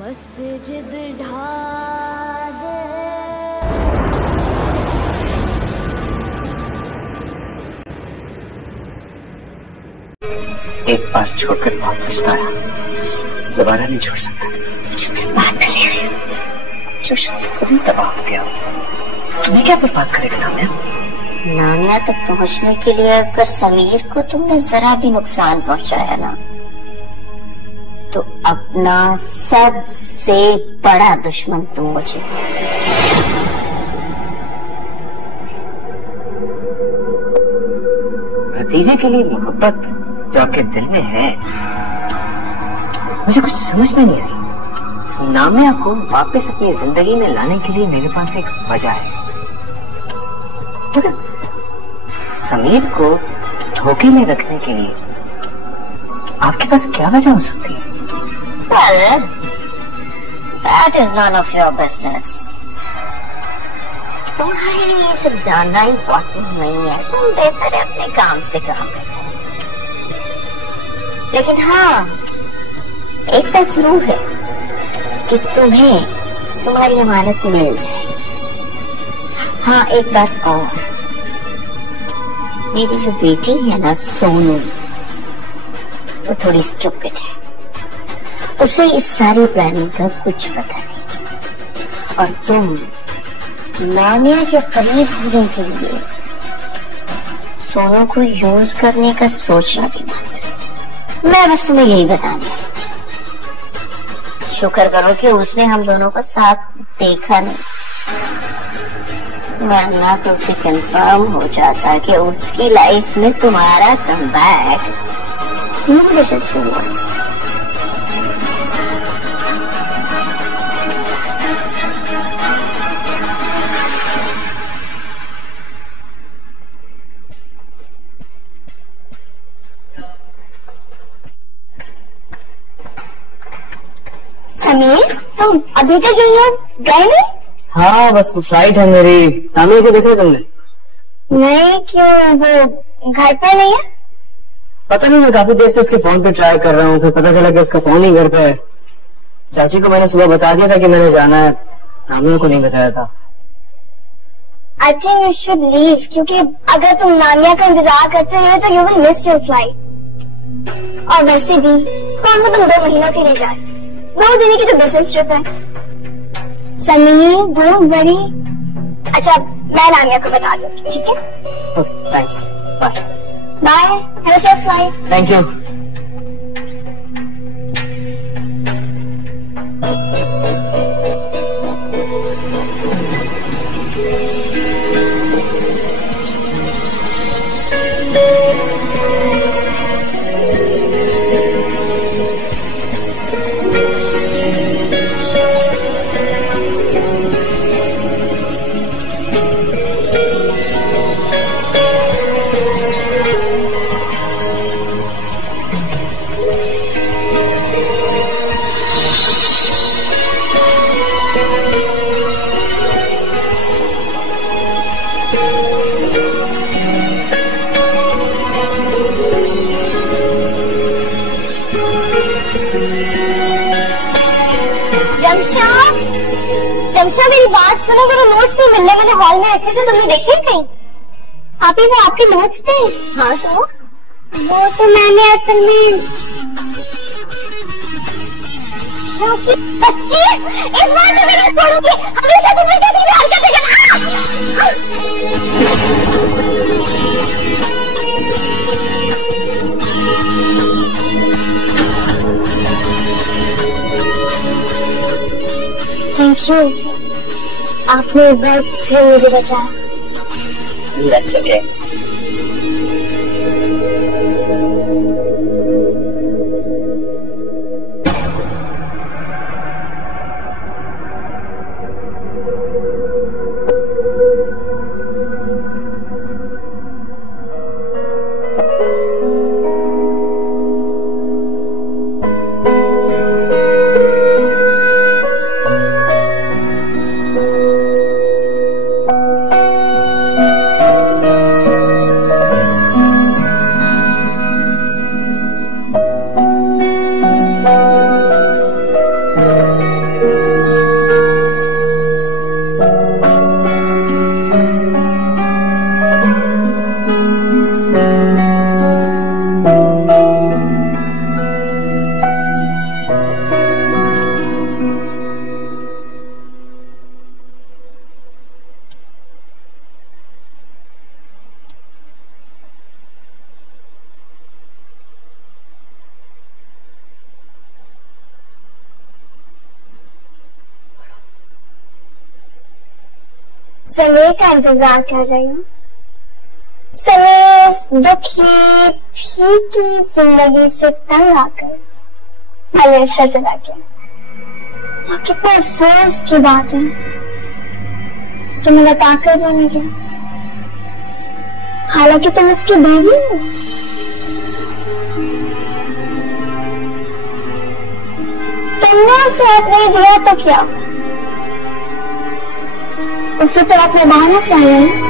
मस्जिद ढा दे। एक बार छोड़कर बहुत पछताया, दोबारा नहीं छोड़ सकता। मुझे बात करने आया जो शख्स तुम तबाह हो गया, तुम्हें क्या बर्बाद करेगा नामिया? नामिया तक पहुंचने के लिए अगर समीर को तुमने जरा भी नुकसान पहुंचाया ना, तो अपना सबसे बड़ा दुश्मन तुम मुझे। भतीजे के लिए मोहब्बत जो आपके दिल में है, मुझे कुछ समझ में नहीं आई। नामिया को वापस अपनी जिंदगी में लाने के लिए मेरे पास एक वजह है, मगर समीर को धोखे में रखने के लिए आपके पास क्या वजह हो सकती है? Well, that is none of your business. तुम्हारे लिए ये सब जानना इम्पोर्टेंट नहीं है। तुम बेहतर है अपने काम से काम रखो। लेकिन हाँ, एक बात जरूर है कि तुम्हें तुम्हारी अमानत मिल जाएगी। हाँ, एक बात और, मेरी जो बेटी है ना सोनू, वो थोड़ी स्टूपिड है। उसे इस सारी प्लानिंग का कुछ पता नहीं, और तुम नामिया के करीब होने के लिए सोनू को यूज करने का सोचना भी मत। मैं बस तुम्हें यही बताने आई थी। शुक्र करो कि उसने हम दोनों का साथ देखा नहीं, वरना तो उसे कंफर्म हो जाता कि उसकी लाइफ में तुम्हारा कमबैक मेरी वजह से हुआ। समीर, तुम अभी तक यही हो, गए नहीं? हाँ, बस फ्लाइट है मेरी। नामिया को देखा तुमने? नहीं, क्यों? वो घर पर नहीं है? पता नहीं, मैं काफी देर से उसके फोन पे ट्राई कर रहा हूँ, फिर पता चला कि उसका फोन ही घर पे है। चाची को मैंने सुबह बता दिया था कि मैंने जाना है, नामिया को नहीं बताया था। I think you should leave, क्योंकि अगर तुम नामिया का इंतजार करते रहे तो you will miss your flight. और वैसे भी कौन सा तुम 2 महीनों के लिए जा रहे, 2 दिन की तो बिजनेस ट्रिप है। Sameer, don't worry. अच्छा, मैं नामिया को बता दूंगी, ठीक है? Thanks, bye. Bye, have a safe flight. Thank you. Ramsha, मेरी बात सुनो, मेरे नोट्स नहीं मिल रहे, मैंने हॉल में रखे थे, तुमने देखे कहीं? आप ही वो आपके नोट्स थे? हाँ, तो वो तो मैंने असल में बच्ची, इस बार तो मैं नहीं छोड़ूंगी, हमेशा तुम मेरे कैसी भी हरकतें करना। थैंक यू, आपने एक बार फिर मुझे बचाया। That's okay. समय का इंतजार कर रही हूँ। समय इस दुखी फीकी जिंदगी से तंग आकर हमेशा चला गया। और कितना अफसोस की बात है कि मैं बताकर बन गया, हालांकि तुम उसकी बीवी हो। तुमने उसे हाथ नहीं दिया तो क्या, उसे तो हाथ निभाना चाहिए ना।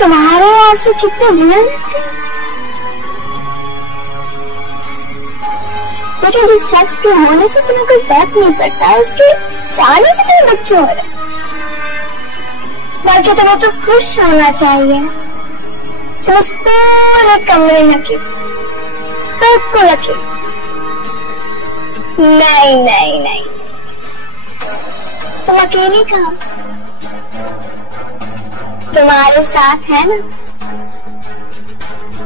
तुम्हारे आंसू कितने रियल थे, लेकिन जिस शख्स के होने से तुम्हें कोई फर्क नहीं पड़ता, उसके जाने से तुम्हें दुख क्यों हो रहा है? बल्कि तुम्हें तो खुश होना चाहिए। तुम उस पूरे कमरे में बिल्कुल अकेले। नहीं नहीं नहीं, तुम अकेले कहाँ, तुम्हारे साथ है ना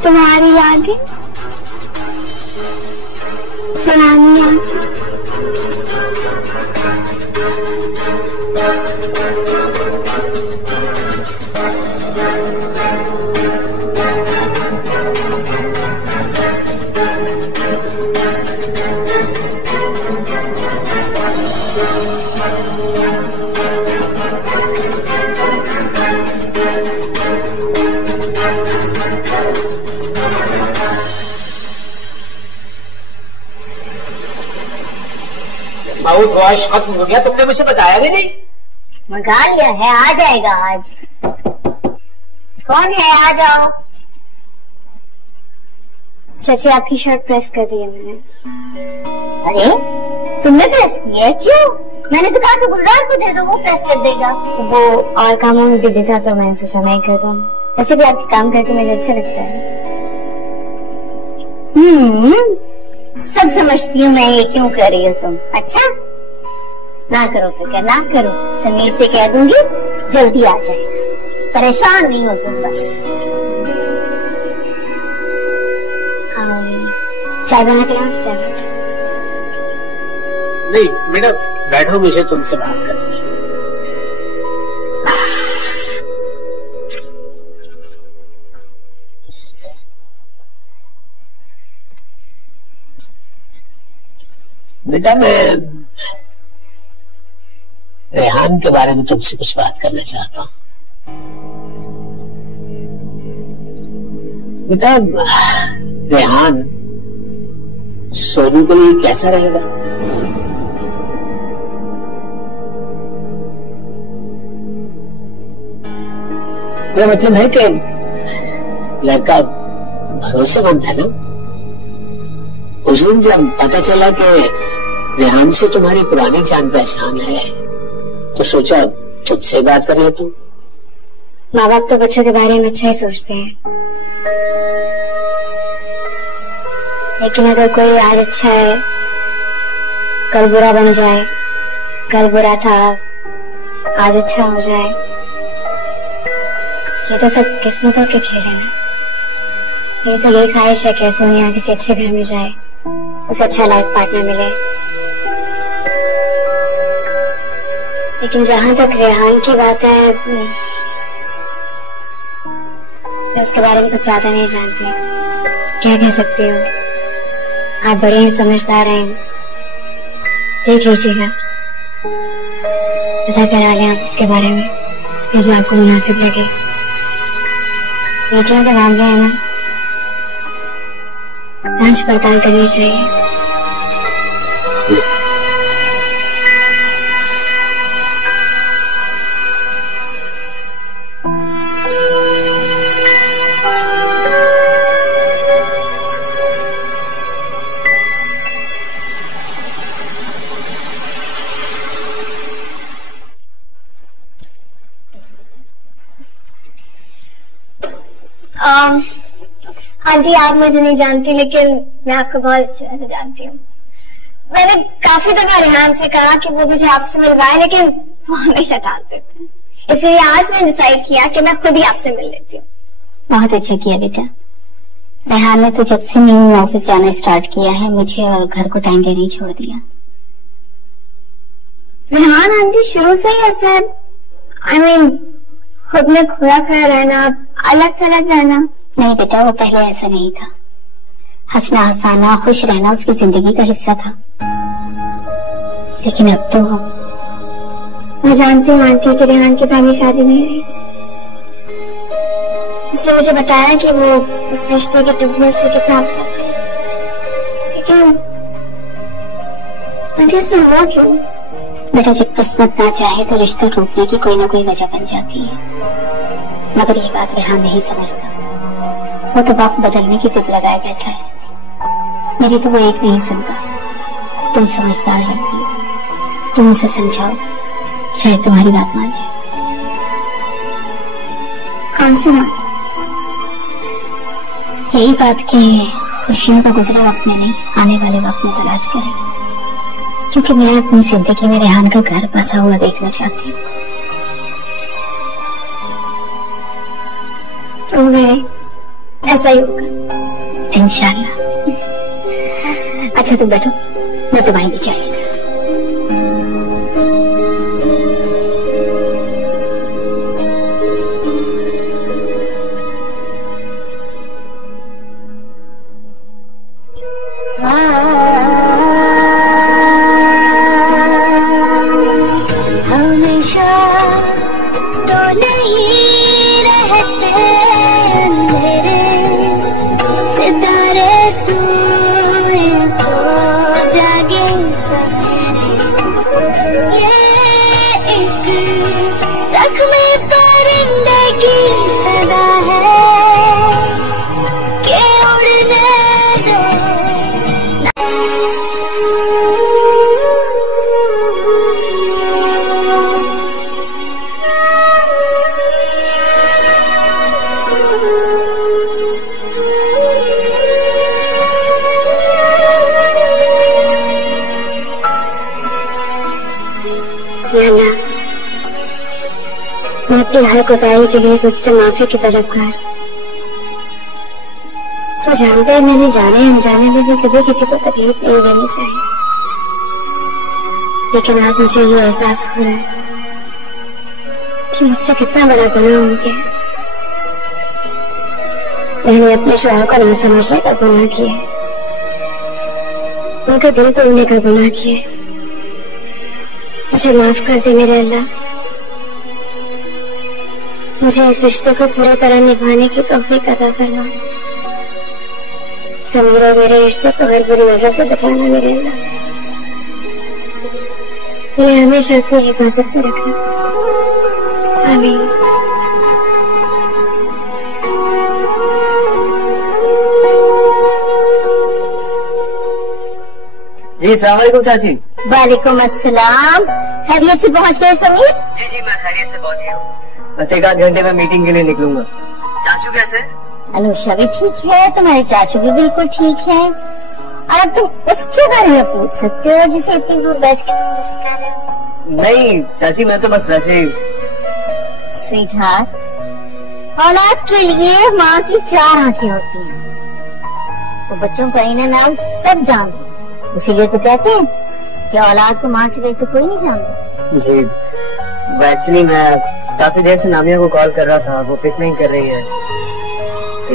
तुम्हारी यादें, पुरानी यादें। बहुत वॉश खत्म हो गया, तुमने मुझे बताया भी नहीं। मंगा लिया है, आ जाएगा आज। कौन है, आ जाओ। चाची आपकी शर्ट प्रेस कर दी है मैंने। अरे तुमने प्रेस की है? क्यों? मैंने तो कहा था गुलजार को दे दो, वो प्रेस कर देगा। वो और कामों में बिजी था तो मैंने सोचा मैं कर दूं। वैसे भी आपके काम करके मुझे अच्छा लगता है। सब समझती हूँ मैं ये क्यों कर रही हो तुम। अच्छा ना करो फिक्र, ना करो। समीर से कह दूंगी जल्दी आ जाएगा, परेशान नहीं हो तुम बस। चाय बना के लाऊं? चाय नहीं बेटा बैठो, मुझे तुमसे बात करनी है। बेटा मैं रेहान के बारे में तुमसे कुछ बात करना चाहता हूँ। बेटा रेहान सोनू के लिए कैसा रहेगा? मेरा मतलब है कि लड़का भरोसेमंद है ना। उस दिन जब पता चला कि रेहान से तुम्हारी पुरानी जान पहचान है तो सोचा तुमसे बात कर लेता हूँ। माँ बाप तो बच्चों के बारे में अच्छा ही सोचते हैं, लेकिन अगर कोई आज अच्छा है कल बुरा बन जाए, कल बुरा था आज अच्छा हो जाए, ये तो सब किस्मतों के खेल है ना। ये तो यही ख्वाहिश है कि सोनिया किसी अच्छे घर में जाए, उसे अच्छा लाइफ पार्टनर मिले। लेकिन जहां तक रेहान की बात है, मैं उसके बारे में कुछ ज्यादा नहीं जानती। क्या कह सकती हूँ, आप बड़े ही समझदार हैं, देख लीजिएगा, पता करा लें आप उसके बारे में जो आपको मुनासिब लगे। बेटियों के मामले है ना, जांच पड़ताल करनी चाहिए। आंटी आप मुझे नहीं जानती, लेकिन मैं आपको बहुत अच्छी तरह से जानती हूँ। मैंने काफी दफा रेहान से कहा कि वो मुझे आपसे मिलवाए, लेकिन वो हमेशा टाल देते हैं। इसलिए आज मैंने डिसाइड किया कि मैं खुद ही आपसे मिल लेती हूँ। बहुत अच्छा किया बेटा। रेहान ने तो जब से न्यू ऑफिस जाना स्टार्ट किया है मुझे और घर को टाइम देने ही छोड़ दिया। रेहान आंटी शुरू से ही ऐसा है, I mean, खुद में खोया खोया रहना, अलग थलग रहना। नहीं बेटा, वो पहले ऐसा नहीं था। हंसना हंसाना खुश रहना उसकी जिंदगी का हिस्सा था, लेकिन अब तो मैं जानती हूँ आंटी कि रेहान की पहली शादी नहीं रही। उसने मुझे बताया कि वो इस रिश्ते के टूटने से कितना अपसेट है, लेकिन आंटी ऐसा हुआ क्यों? बेटा जब किस्मत ना चाहे तो रिश्ता टूटने की कोई ना कोई वजह बन जाती है, मगर ये बात रेहान नहीं समझता। वो तो वक्त बदलने की जिद लगाए बैठा है। मेरी तो वो एक नहीं सुनता। तुम समझदार लगती हो, तुम उसे समझाओ, शायद तुम्हारी बात मान जाए। कौन सी बात? यही बात कि खुशियों को गुजरे वक्त में नहीं, आने वाले वक्त में तलाश करें, क्योंकि मैं अपनी जिंदगी में रेहान का घर बसा हुआ देखना चाहती हूँ। तो मैं ऐसा ही होगा इंशाल्लाह। अच्छा तुम बैठो, मैं तुम्हारी भी चाहिए। मैं अपनी हर कोताही के लिए तुझसे माफी की तलबगार। तो जानते हैं मैंने जाने अनजाने में भी कभी किसी को तकलीफ नहीं देनी चाहिए, लेकिन आज मुझे ये एहसास हो रहा है कि मुझसे कितना बड़ा गुनाह हो गया। मैंने अपने शौहर को नहीं समझने का गुनाह किया, उनका दिल तोड़ने का गुनाह किया। मुझे माफ कर दे मेरे अल्लाह, मुझे इस रिश्ते को पूरी तरह निभाने की तौफीक अता फरमा। समीर और मेरे रिश्ते को हर बुरी नजर से बचाना मेरे अल्लाह, मुझे हमेशा अपनी हिफाजत में रखना। आमीन। जी अस्सलाम वालेकुम चाची। वालेकुम अस्सलाम। खैरियत से पहुंच गए समीर? जी मैं खैरियत से पहुंची हूँ, बस एक आध घंटे में मीटिंग के लिए निकलूंगा। चाचू कैसे? अनुषा भी ठीक है, तुम्हारे चाचू भी बिल्कुल ठीक है। और तुम उसके बारे में पूछ सकते हो जिसे इतनी दूर बैठ के तुम मिस कर रहे हो। नहीं चाची, मैं तो बस वैसे ही। स्वीटहार्ट, औलाद के लिए माँ की 4 आंखें होती हैं। वो बच्चों का इन्हें नाम सब जानते हैं, इसीलिए तो कहते हैं कि औलाद को माँ से बेहतर कोई नहीं जानता। जी एक्चुअली मैं काफी देर से नामिया को कॉल कर रहा था, वो पिक नहीं कर रही है।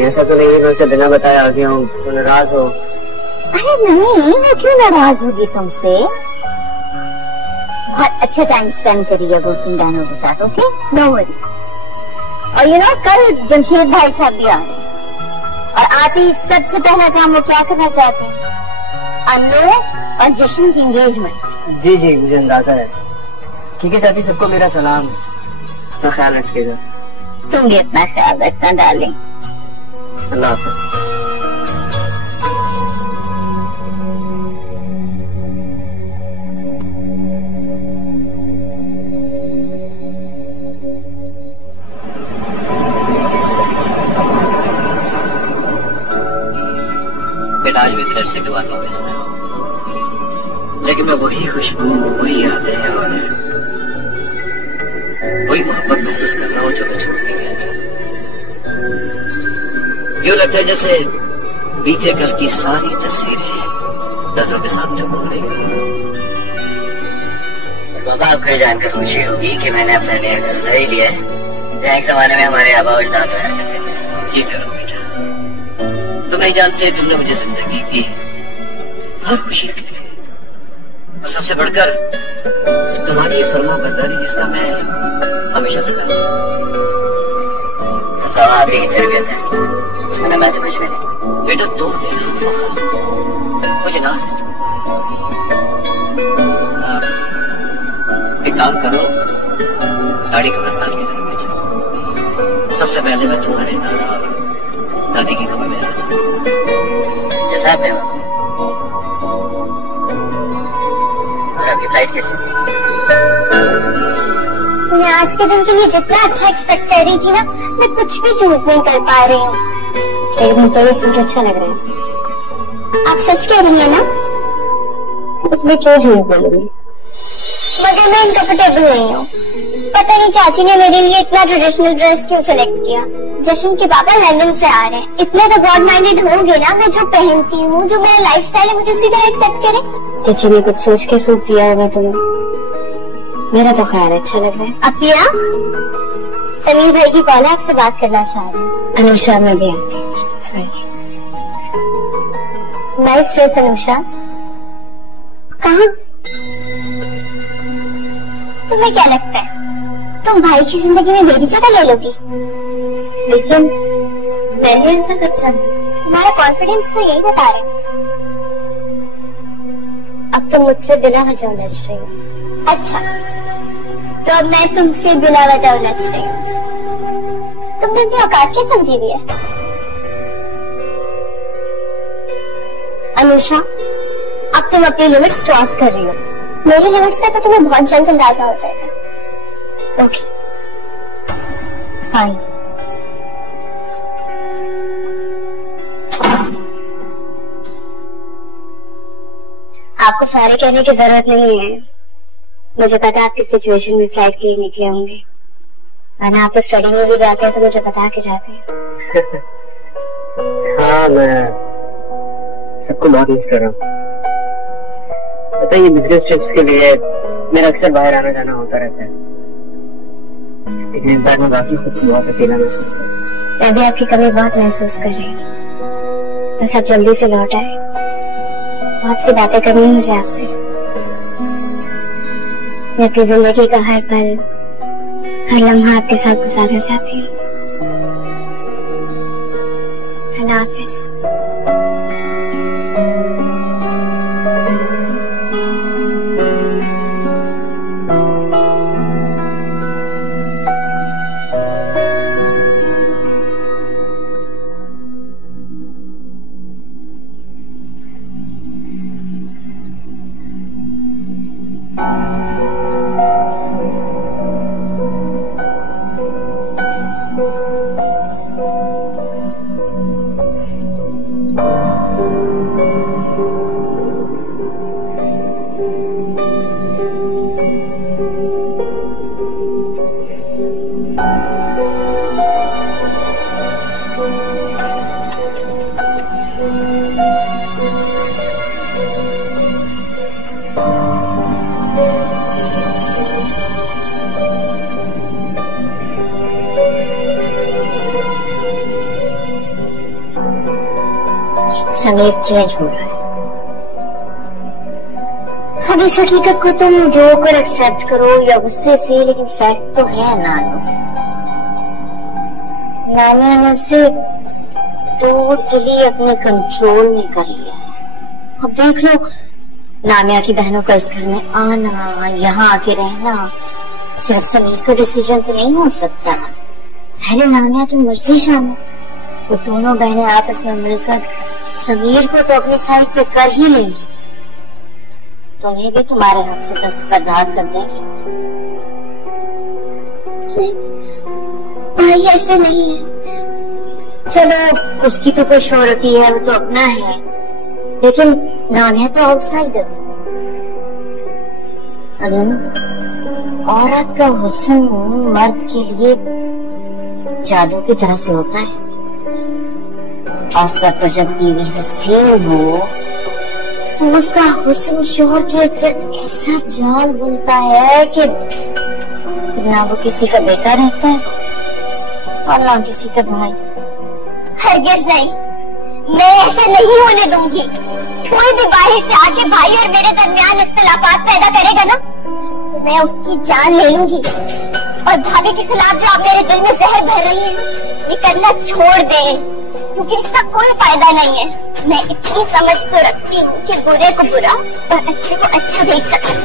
ऐसा तो नहीं है मैं उसे बिना बताए आ गया हूँ, तो नाराज हो? अरे नहीं, मैं क्यों नाराज होगी तुमसे? बहुत अच्छा टाइम स्पेंड करिए वो तुम बहनों के साथ, ओके? No worry. और यू नो कल जमशेद भाई साहब भी आ रहे हैं, और आते ही सबसे पहला काम वो क्या करना चाहते हैं? अनु और जश्न की एंगेजमेंट। जी मुझे अंदाजा है। ठीक है चाची, सबको मेरा सलाम, अपना ख्याल रखिएगा। तुम भी अपना ख्याल रखना डार्लिंग। अल्लाह हाफ़िज़। आज भी थर्सडे के बाद वापस आया, लेकिन मैं वही खुशबू, वही यादें और वही मोहब्बत महसूस कर रहा हूँ जो मैं छोड़ के गया था। यूं लगता है जैसे बीते कल की सारी तस्वीरें नजरों के सामने घूम रही हैं। बाबा, आपको ये जानकर खुशी होगी कि मैंने अपना नया घर ले लिया है। एक जमाने में हमारे आबा अजदाद रहा करते थे। जी जरूर बेटा, तुम नहीं जानते तुमने मुझे जिंदगी की हर खुशी दी थी, और सबसे बढ़कर तुम्हारी ये फरमाबरदारी जिसका मैं हमेशा से कर रहा हूँ। आप ही की तरबियत है, मैं तो कुछ भी नहीं। बेटा तुम मेरा फख्र, मुझे नाज है। एक काम करो, गाड़ी कब्रिस्तान की तरफ ले चलो। सबसे पहले मैं तुम्हारे दादा और दादी की कब्र में जाना चाहूँ। ये साहब है और आपकी फ्लाइट कैसी थी? मैं आज के दिन के लिए जितना अच्छा एक्सपेक्ट कर रही थी ना, मैं कुछ भी चूज नहीं कर पा रही हूँ। एकदम तो ये सूट अच्छा लग रहा है। आप सच कह रही हैं ना? उसमें क्यों झूठ बोलूंगी? मगर मैं इनकम्फर्टेबल नहीं हूँ। पता नहीं चाची ने मेरे लिए इतना ट्रेडिशनल ड्रेस क्यों सेलेक्ट किया। जश्न के पापा लंदन से आ रहे हैं, इतने तो गॉड माइंडेड होंगे ना, मैं जो पहनती हूँ, जो मेरा लाइफस्टाइल है, मुझे उसी तरह एक्सेप्ट करे। चाची ने कुछ सोच के सूट दिया होगा तुम्हें। मेरा तो ख्याल अच्छा लग रहा है। अपिया, समीर भाई की कॉल है, आपसे बात करना चाह रही हूँ। अनुषा में भी आती है। Nice dress Anusha. कहाँ? तुम्हें क्या लगता है तुम भाई की जिंदगी में मेरी जगह ले लोगी? लेकिन मैंने ऐसा कब चाहा? तुम्हारा कॉन्फिडेंस तो यही बता रहे हैं। अब तुम मुझसे बिना वजह उलझ रही हो। अच्छा, तो अब मैं तुमसे बिना वजह उलझ रही हूँ। तुमने अपनी औकात क्या समझी हुई है? अनुषा, अब तुम अपनी लिमिट्स क्रॉस कर रही हो। मेरी लिमिट्स का तो तुम्हें बहुत जल्द अंदाजा हो जाएगा। Okay, fine. आपको सारे कहने की जरूरत नहीं है। मुझे पता है आप किस सिचुएशन में फ्लाइट के लिए निकले होंगे, वरना आप तो स्टडी में भी जाते हैं तो मुझे बता के जाते हैं। हाँ, मैं सबको बहुत मिस कर रहा हूँ। पता है, ये बिजनेस ट्रिप्स के लिए मेरा अक्सर बाहर आना जाना होता रहता है, लेकिन इस बार मैं बाकी खुद को बहुत अकेला महसूस कर रहा हूँ। मैं भी आपकी कमी बहुत महसूस कर रही हूँ। बस आप जल्दी से लौट आए, बहुत सी बातें करनी है मुझे आपसे। मैं अपनी जिंदगी का हर पल, हर लम्हा आपके साथ गुजारना चाहती हूँ। अल्लाह हाफिज। समीर चेंज हो रहा है। अब इस हकीकत को तुम रोक कर एक्सेप्ट करो या गुस्से से, लेकिन फैक्ट तो है नानो। नामिया ने उसे टोटली अपने कंट्रोल में कर लिया है। अब देख लो, नामिया की बहनों का इस घर में आना, यहाँ आके रहना सिर्फ समीर का डिसीजन तो नहीं हो सकता ना। पहले नामिया की मर्जी शामिल, वो दोनों बहनें आपस में मिलकर समीर को तो अपनी साइड पे कर ही लेंगी, तुम्हें भी तुम्हारे हक से बर्दाश्त कर देंगी। भाई ऐसे नहीं है। चलो, उसकी तो कोई श्योरिटी है, वो तो अपना है, लेकिन नानिया तो आउटसाइडर है। औरत का हुस्न मर्द के लिए जादू की तरह से होता है। खासतौर पर जब बीवी हसीन हो तो उसका हुस्न शोहर के इर्द ऐसा जाल बनता है कि ना वो किसी का बेटा रहता है और ना किसी का भाई। हरगिज नहीं, मैं ऐसा नहीं होने दूंगी। कोई भी बाहर से आके भाई और मेरे दरमियान इख्तिलाफात पैदा करेगा ना तो मैं उसकी जान ले लूंगी। और भाभी के खिलाफ जो आप मेरे दिल में जहर भर रही है ना, ये करना छोड़ दें, क्योंकि इसका कोई फायदा नहीं है। मैं इतनी समझ तो रखती हूँ कि बुरे को बुरा और अच्छे को अच्छा देख सकूं।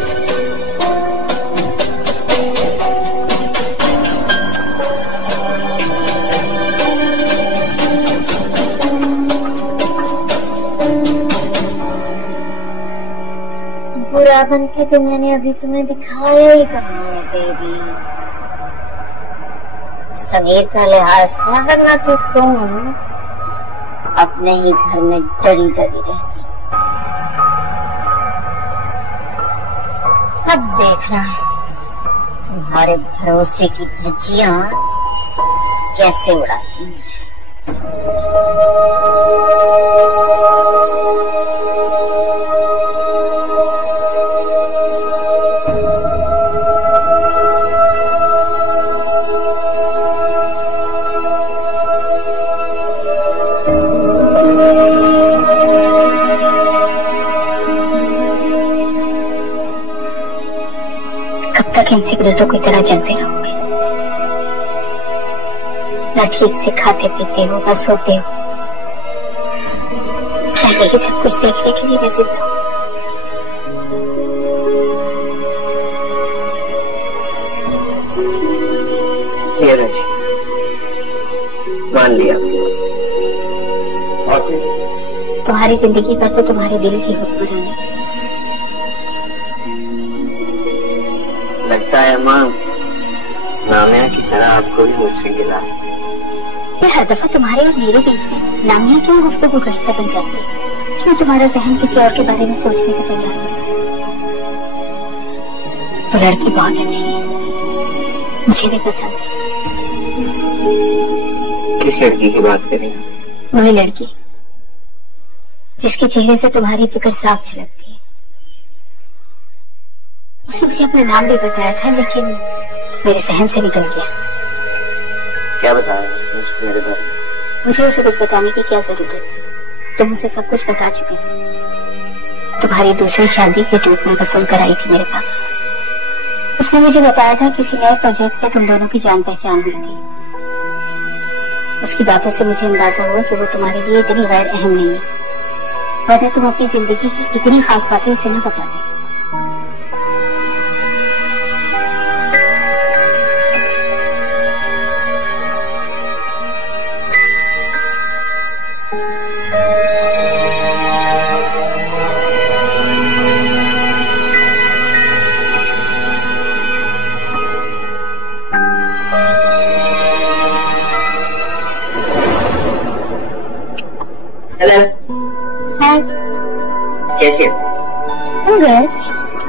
बुरा बन के तो मैंने अभी तुम्हें दिखाया ही कहा है बेबी। समीर का लिहाज था वरना तो तुम अपने ही घर में डरी डरी रहती। अब देखना तुम्हारे भरोसे की धज्जियां कैसे उड़ाती हैं। इन सिगरेटों की तरह जलते रहोगे? ना ठीक से खाते पीते हो ना सोते हो। क्या यही सब कुछ देखने के लिए मैं जिंदा हूं? मान लिया। और तुम्हारी जिंदगी पर तो तुम्हारे दिल की हुक्मरानी। लगता है माँ नामिया की तरह आपको भी मुझसे गिला। ये हर दफा तुम्हारे और मेरे बीच में नामिया क्यों गुफ्तगू का हिस्सा बन जाती है? क्यों तुम्हारा जहन किसी और के बारे में सोचने का तैयार है? वो लड़की बहुत अच्छी है, मुझे भी पसंद है। किस लड़की की बात करें? वही लड़की जिसके चेहरे से तुम्हारी फिक्र साफ झलकती है। उसने मुझे अपना नाम भी बताया था लेकिन मेरे सहन से निकल गया। क्या बताया मुझको मेरे बारे में? मुझे उसे कुछ बताने की क्या जरूरत थी? तुम उसे सब कुछ बता चुके थे। तुम्हारी दूसरी शादी के टूटने का सुनकर आई थी मेरे पास। उसने मुझे बताया था किसी नए प्रोजेक्ट पे तुम दोनों की जान पहचान हुई थी। उसकी बातों से मुझे अंदाजा हुआ कि वो तुम्हारे लिए इतनी गैर अहम नहीं है, वरना तुम अपनी जिंदगी की इतनी खास बातें उसे न बताते। कैसे?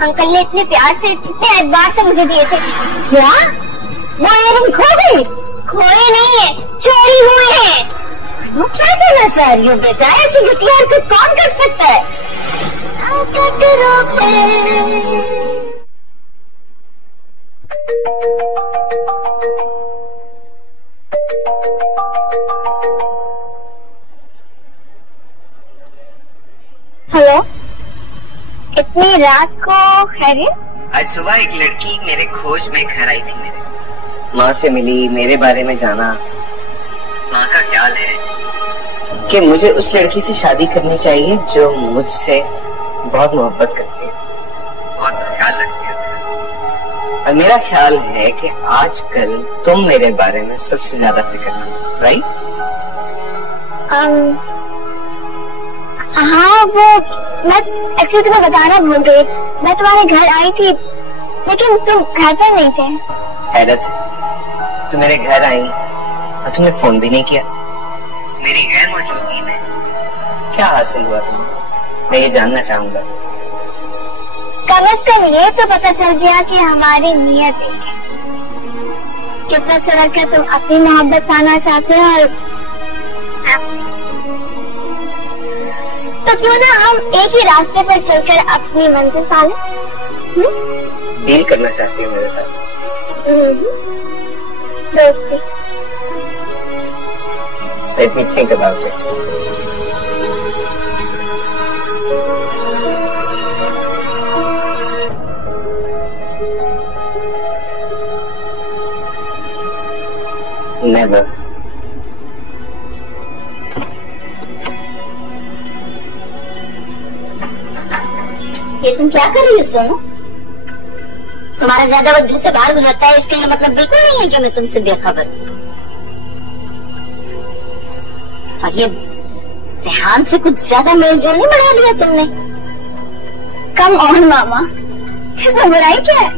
अंकल ने इतने प्यार से इतने एतबार से मुझे दिए थे। क्या वो इयररिंग खो गई? खोए नहीं है, चोरी हुए हैं। वो क्या कहना चाह रही हो बेटा? ऐसी घटिया हरकत कौन कर सकता है? हेलो, इतनी रात को खैरियत? आज सुबह एक लड़की मेरे खोज में घर आई थी। मेरे माँ से मिली, मेरे बारे में जाना। माँ का ख्याल है कि मुझे उस लड़की से शादी करनी चाहिए जो मुझसे बहुत मोहब्बत करती है, बहुत ख्याल रखती है। और मेरा ख्याल है कि आजकल तुम मेरे बारे में सबसे ज्यादा फिक्रमंद हो, राइट? हाँ, वो मैं एक्चुअली तुम्हें बताना भूल गई। मैं तुम्हारे घर आई थी लेकिन तुम घर पर नहीं थे। हैरत है, तुम मेरे घर आई और तुमने फोन भी नहीं किया। मेरी गैर मौजूदगी में क्या हासिल हुआ तुम्हें? मैं ये जानना चाहूंगा। कम से कम ये तो पता चल गया कि हमारी नीयत एक है। किस्मत से रखकर तुम अपनी मोहब्बत पाना चाहते हो और तो क्यों ना हम एक ही रास्ते पर चलकर अपनी मंजिल पालें? डील करना चाहती हो मेरे साथ? दोस्ती। Let me think about it. Never. ये तुम क्या कर रही हो सोनू? तुम्हारा ज्यादा वक्त घर से बाहर गुजरता है, इसका ये मतलब बिल्कुल नहीं है कि मैं तुमसे बेखबर हूं। और ये रेहान से कुछ ज्यादा मेल जोल नहीं बढ़ा दिया तुमने? कम ऑन मामा, इसमें बुराई क्या है?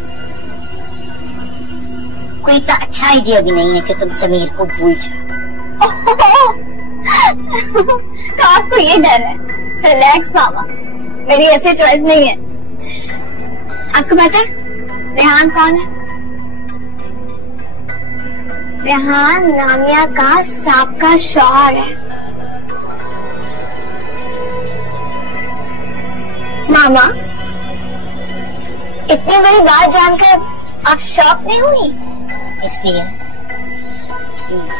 कोई इतना अच्छा आइडिया भी नहीं है कि तुम समीर को भूल जाओ। तो आपको ये डर है? रिलैक्स मामा, मेरी ऐसी चॉइस नहीं है। आपको पता है रेहान कौन है? रेहान नामिया का साबका शौहर है। मामा, इतनी बड़ी बात जानकर आप शॉक नहीं हुई? इसलिए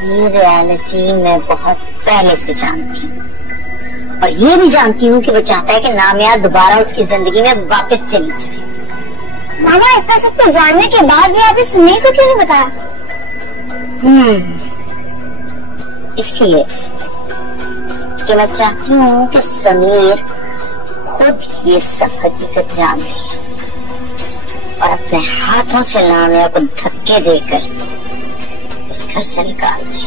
ये रियलिटी मैं बहुत पहले से जानती हूँ, और ये भी जानती हूँ कि वो चाहता है कि नामिया दोबारा उसकी जिंदगी में वापस चली जाए। मामा, इतना सब कुछ जानने के बाद भी आप इस समीर को क्यों नहीं बताया? इसलिए कि मैं चाहती हूँ कि समीर खुद ये सब हकीकत जान ले और अपने हाथों से नामिया को धक्के देकर इस घर से निकाल दे।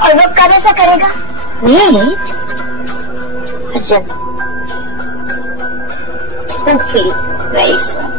और वो कब ऐसा करेगा? वेट, जब होपफुली वेरी सून।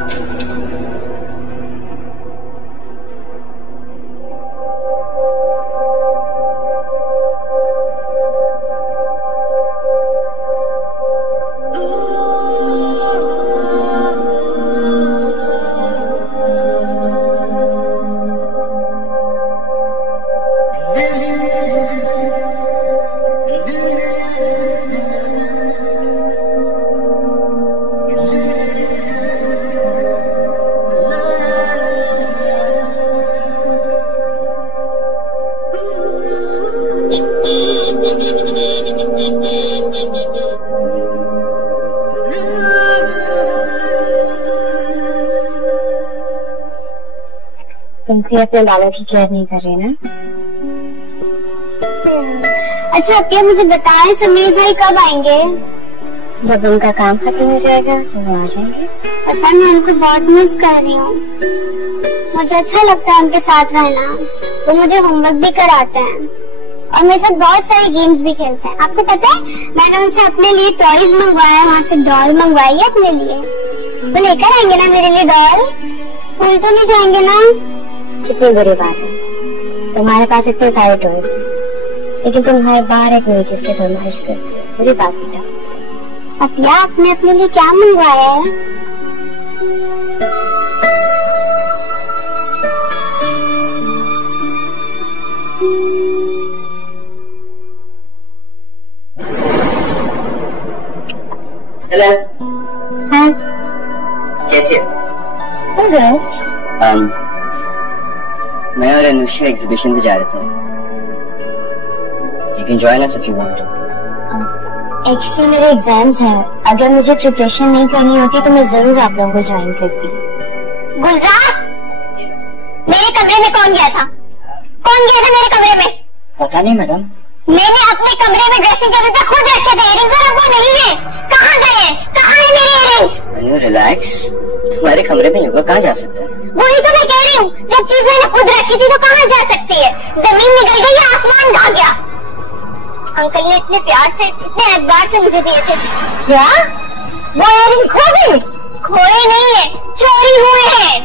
तुम भी अपने बालों की केयर नहीं कर रही ना? अच्छा क्या मुझे बताएं, समीर भाई कब आएंगे? जब उनका काम खत्म हो जाएगा तो वो आ जाएंगे। पता मैं उनको बहुत मिस कर रही हूँ। मुझे अच्छा लगता है उनके साथ रहना। वो मुझे होमवर्क भी कराते हैं और मेरे साथ बहुत सारे गेम्स भी खेलते हैं। आपको पता है मैंने उनसे अपने लिए टॉयज मंगवाया, वहाँ से डॉल मंगवाई है अपने लिए। वो लेकर आएंगे ना मेरे लिए डॉल? भूल तो नहीं जाएंगे ना? कितनी बुरी बात है, तुम्हारे पास इतने सारे टॉयज हैं लेकिन तुम हर बार एक नई चीज की फरमाइश करती हो। बुरी बात बेटा। अब या आपने अपने लिए क्या मंगवाया है? हेलो। हाँ, कैसे हो? मैं और अनुष्का एग्जीबिशन पे जा रहे थे। You can join us if you want to. Actually मेरे एग्जाम्स हैं। अगर मुझे प्रिपरेशन नहीं करनी होती तो मैं जरूर आप लोगों को ज्वाइन करती। गुलजार, मेरे कमरे में कौन गया था? कौन गया था मेरे कमरे में? पता नहीं मैडम। मैंने अपने कमरे में ड्रेसिंग टेबल पे खुद रखे थे इयरिंग्स और अब वो नहीं है। कहाँ गए? कहाँ है मेरे इयरिंग्स? अनु रिलैक्स, तुम्हारे कमरे में होगा, कहाँ जा सकता है? वही तो मैं कह रही हूँ, जब चीज मैंने खुद रखी थी तो कहाँ जा सकती है? जमीन निकल गई, आसमान ढह गया। अंकल ने इतने प्यार से, इतने एतबार से मुझे दिए थे। क्या? वो इयरिंग खो गई? खोए नहीं है, चोरी हुए हैं।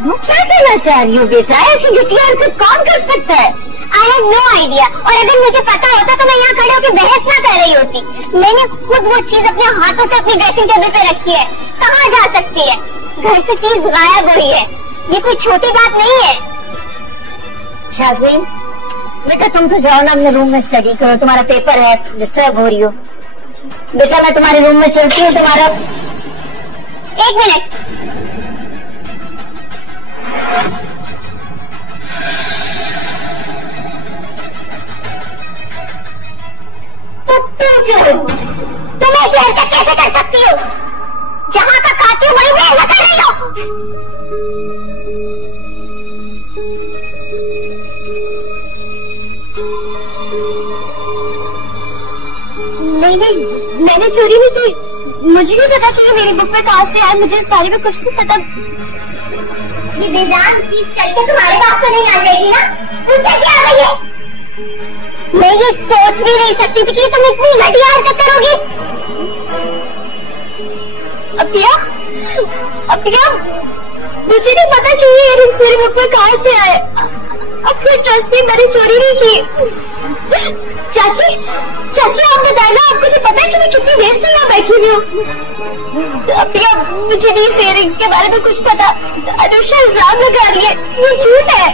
क्या कहना चाह रही हो बेटा? ऐसी घटिया हरकत कौन कर सकता है? I have no idea. और अगर मुझे पता होता तो मैं यहाँ खड़े होकर बहस ना कर रही होती। मैंने खुद वो चीज अपने हाथों से अपनी ड्रेसिंग टेबल पे रखी है। कहाँ जा सकती है? घर से चीज गायब हुई है, ये कोई छोटी बात नहीं है। शाज़मीन बेटा तुम तो जाओ ना अपने रूम में स्टडी करो, तुम्हारा पेपर है, डिस्टर्ब हो रही हो। बेटा मैं तुम्हारे रूम में चलती हूँ। तुम्हारा 1 मिनट। तुम ऐसी हरकत कैसे कर सकती हो? जहां का खाती हो वहीं पे ऐसा कर रही हो। नहीं, मैंने चोरी नहीं की। मुझे नहीं पता कि ये मेरी बुक में कहां से आया, मुझे इस बारे में कुछ नहीं पता। ये बेजान चीज करके तुम्हारे बाप को नहीं आ जाएगी ना? तुमसे क्या आ गई है? मैं ये सोच भी नहीं सकती थी कि तुम इतनी घटिया हरकत करोगी। अपिया, मुझे नहीं पता कि ये इयररिंग्स मेरी बुक में कहां से आए। अपने ट्रस्ट में मैंने चोरी नहीं की। चाची आप बताना, आपको तो पता है कि मैं कितनी देर से यहाँ बैठी हुई हूँ। अपिया मुझे नहीं इस इयररिंग्स के बारे में कुछ पता। अनुषा इल्जाम लगा रही है, ये झूठ है।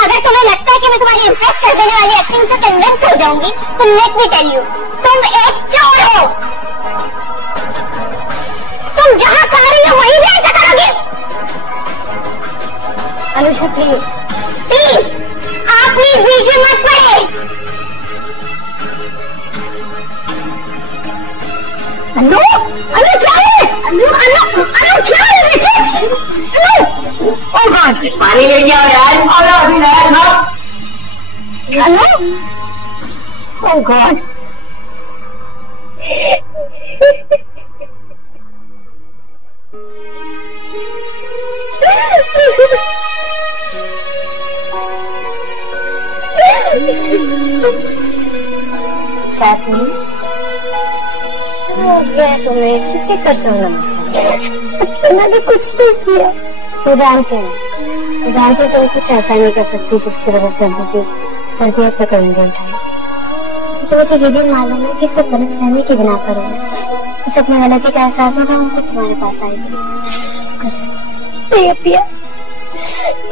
अगर तुम्हें लगता है कि मैं तुम्हारी इम्प्रेस कर देने वाली एक्टिंग से कन्विंस हो जाऊंगी तो लेट मी टेल यू, तुम एक चोर हो। तुम जहाँ कर रही हो वहीं भी ऐसा करोगे। अनुषा प्लीज आप प्लीज बीच में मत पड़े। अनु क्या है? अनु क्या है बेटे? ओह गॉड पानी लेके आओ यार। अभी नया ना। अनु ओह गॉड शाज़मीन हो गया तुम्हें, चुप्पी कर जाओ। मैंने कुछ नहीं किया। मैं जानती हूँ तुम कुछ ऐसा नहीं कर सकती जिसकी वजह से अबू की तरबियत पे कोई नहीं उठाए। तो मुझे ये भी मालूम है कि सब गलत फहमी की बिना पर हुआ। सब में गलती का एहसास होगा उनको तुम्हारे पास आएगी।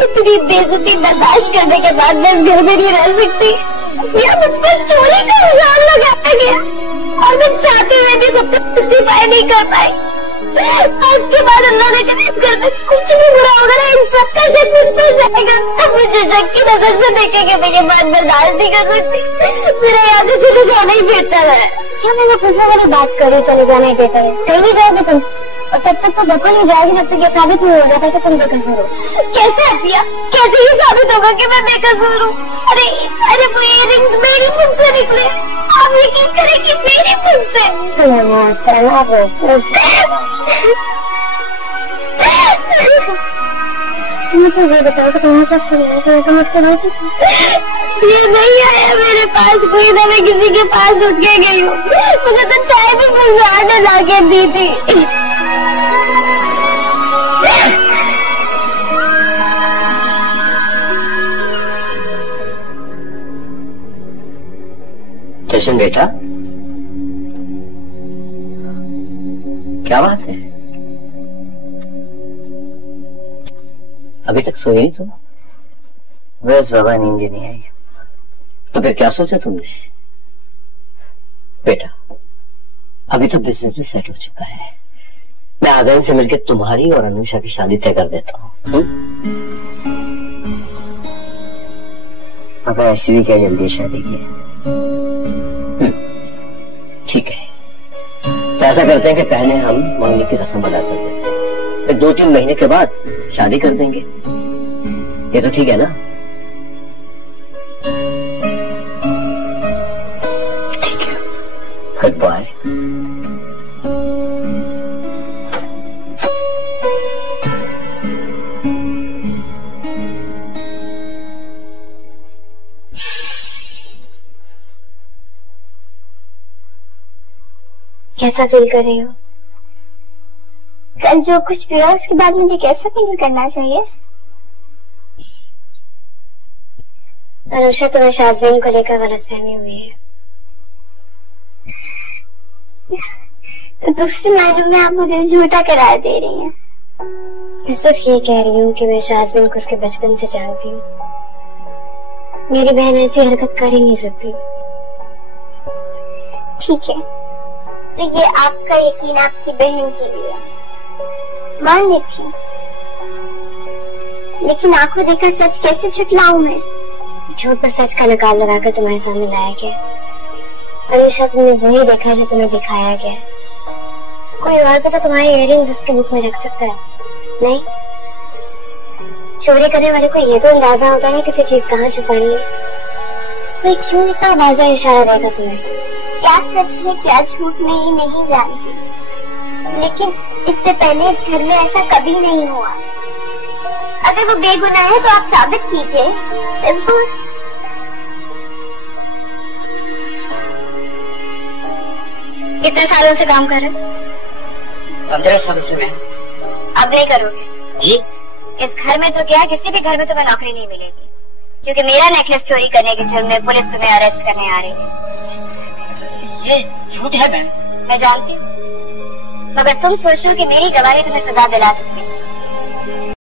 इतनी बेइज्जती बर्दाश्त करने के बाद मैं इस घर में नहीं रह सकती। मुझ पर चोरी का इल्जाम लगाया गया और मैं चाहते हुए भी खुद को जस्टिफाई नहीं कर पाई। आज के बाद अल्लाह ने कहा इस घर में कुछ भी बुरा होगा ना, इन सबका शक मुझ पर जाएगा। सब मुझे शक की नजर से देखेंगे। मैं ये बात बर्दाश्त नहीं कर सकती। मेरा यहाँ से चले जाना ही बेहतर है। क्या मैं गुस्सा वाली बात करूँ? चले जाना ही बेहतर है। कहीं नहीं जाओगे तुम, और तब तक तो दफा नहीं जाएगी जब तक ये साबित नहीं हो जाता कि तुम बेकसूर हो। कैसे अपिया, कैसे ये साबित होगा कि मैं बेकसूर हूँ? अरे वो इयररिंग्स मेरी मुंह से निकले। आप यकीन करें कि मेरी मुंह से। मुझे ये बताओ कि तुम्हें क्या ये नहीं आया मेरे पास कोई ना, मैं किसी के पास उठ के गई हूँ। मुझे तो चाय भी गुजार ने लाके दी थी। जशन बेटा क्या बात है? अभी तक सोई नहीं तुम? बस बाबा नींद नहीं आई। तो फिर क्या सोचा तुमने? बेटा अभी तो बिजनेस भी सेट हो चुका है। मैं आदम से मिलकर तुम्हारी और अनुषा की शादी तय कर देता हूँ। पापा ऐसी भी क्या जल्दी है शादी की? ठीक है, तो ऐसा करते हैं कि पहले हम मांगने की रस्म अदा कर देते हैं, फिर 2-3 महीने के बाद शादी कर देंगे। ये तो ठीक है ना? ठीक है। Good bye. कैसा फील कर रही हो? कल जो कुछ भी हुआ उसके बाद मुझे कैसा फील करना चाहिए? अनुषा, तुम्हें शाज़मीन को लेकर गलतफहमी हुई है। तो दूसरे मायनों में आप मुझे झूठा करार दे रही हैं। मैं सिर्फ ये कह रही हूँ कि मैं शाज़मीन को उसके बचपन से जानती हूँ। मेरी बहन ऐसी हरकत कर ही नहीं सकती। ठीक है, तो ये आपका यकीन आपकी बहन के लिए मान लेती हूँ, लेकिन आंखों देखा सच कैसे छुटलाऊं मैं? झूठ पर सच का नकाब लगाकर तुम्हारे सामने लाया गया। अनुषा, तुमने वही देखा जो तुम्हें दिखाया गया। कोई और भी तो तुम्हारे इयररिंग्स उसके मुख में रख सकता है, नहीं? चोरी करने वाले को ये तो अंदाजा होता है किसी चीज कहाँ छुपानी है। कोई क्यों इतना वाज़ा इशारा देगा तुम्हें? क्या सच है क्या झूठ मैं ये नहीं जानती, लेकिन इससे पहले इस घर में ऐसा कभी नहीं हुआ। अगर वो बेगुनाह है तो आप साबित कीजिए, सिंपल। कितने सालों से काम कर रहे हो? 15 सालों से मैं। अब नहीं करोगे? जी? इस घर में तो क्या, किसी भी घर में तुम्हें नौकरी नहीं मिलेगी, क्योंकि मेरा नेकलेस चोरी करने के जुर्म में पुलिस तुम्हें अरेस्ट करने आ रही है। ये झूठ है मैम। मैं जानती हूँ, मगर तुम सोच रहे हो कि मेरी गवाही तुम्हें सजा दिला सकती है।